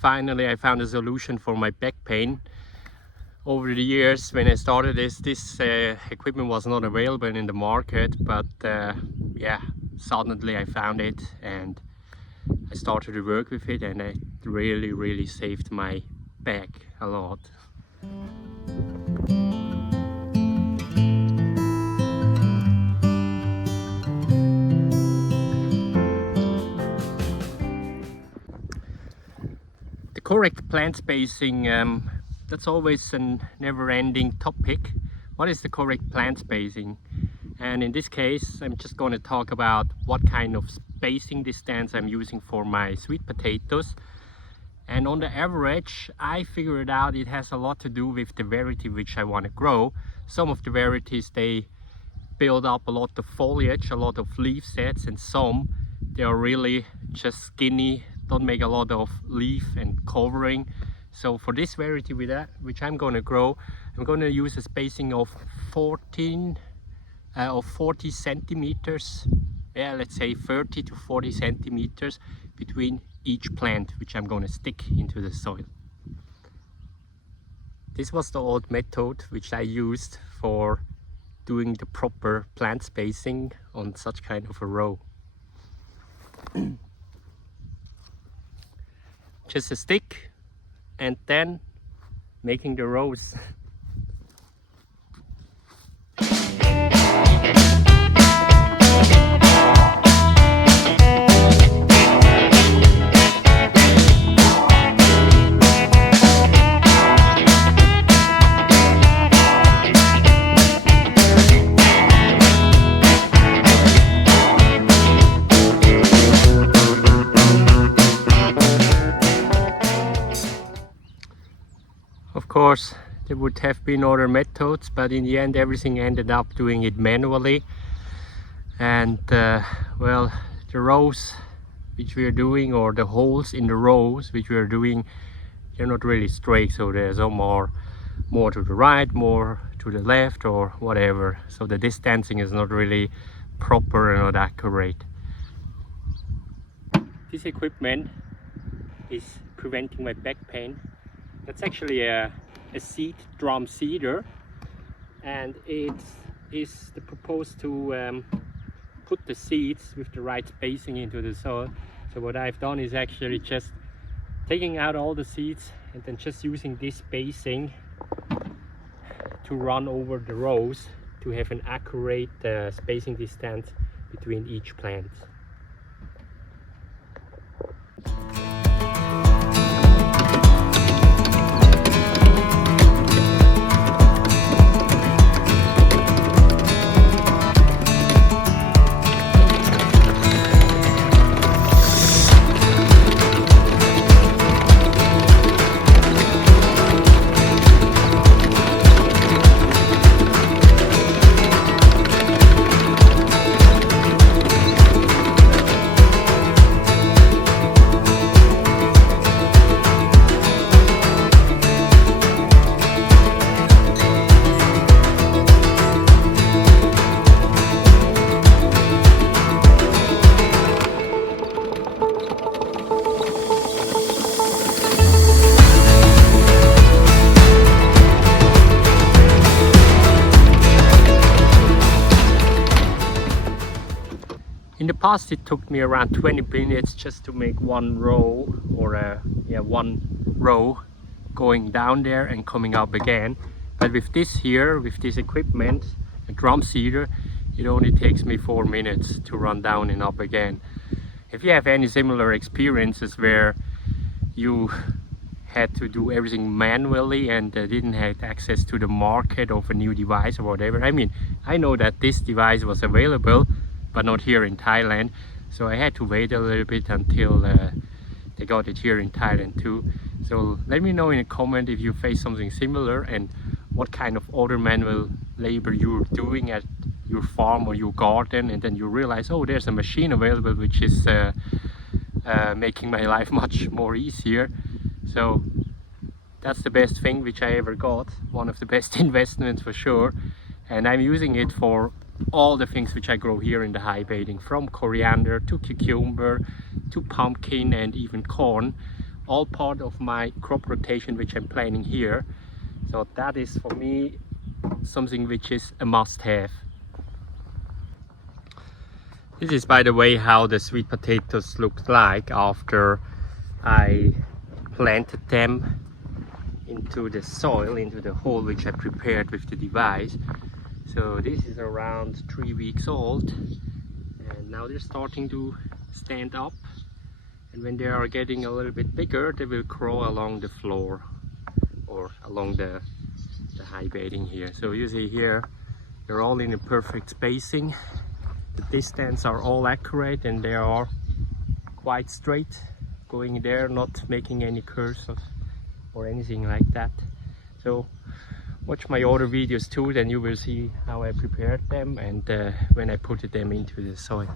finally I found a solution for my back pain. Over the years when I started this equipment was not available in the market, but yeah, suddenly I found it and I started to work with it, and it really saved my back a lot. The correct plant spacing, that's always a never-ending topic. What is the correct plant spacing? And in this case, I'm just going to talk about what kind of spacing distance I'm using for my sweet potatoes. And on the average, I figured out it has a lot to do with the variety which I want to grow. Some of the varieties, they build up a lot of foliage, a lot of leaf sets, and some they are really just skinny, don't make a lot of leaf and covering. So for this variety which I'm going to grow, I'm going to use a spacing of 40 centimeters. Yeah, let's say 30 to 40 centimeters between each plant which I'm going to stick into the soil. This was the old method which I used for doing the proper plant spacing on such kind of a row. Just a stick and then making the rows. Of course, there would have been other methods, but in the end everything ended up doing it manually. And well, the rows which we are doing, or the holes in the rows which we are doing, they're not really straight, so there's some more to the right, more to the left, or whatever. So the distancing is not really proper and not accurate. This equipment is preventing my back pain. That's actually a seed drum seeder, and it is proposed to put the seeds with the right spacing into the soil. So what I've done is actually just taking out all the seeds and then just using this spacing to run over the rows to have an accurate spacing distance between each plant. In the past it took me around 20 minutes just to make one row, or one row going down there and coming up again. But with this here, with this equipment, a drum seeder, it only takes me 4 minutes to run down and up again. If you have any similar experiences where you had to do everything manually and didn't have access to the market of a new device or whatever, I mean, I know that this device was available, but not here in Thailand, so I had to wait a little bit until they got it here in Thailand too. So let me know in a comment if you face something similar and what kind of other manual labor you're doing at your farm or your garden, and then you realize, oh, there's a machine available which is making my life much more easier. So that's the best thing which I ever got, one of the best investments for sure, and I'm using it for all the things which I grow here in the high bedding, from coriander to cucumber to pumpkin and even corn. all part of my crop rotation which I'm planning here. So that is for me something which is a must-have. This is, by the way, how the sweet potatoes looked like after I planted them into the soil, into the hole which I prepared with the device. So this is around 3 weeks old, and now they're starting to stand up, and when they are getting a little bit bigger they will crawl along the floor or along the high bedding here. So you see here they're all in a perfect spacing. The distance are all accurate and they are quite straight going there, not making any curves or anything like that. So watch my other videos too, then you will see how I prepared them and when I put them into the soil.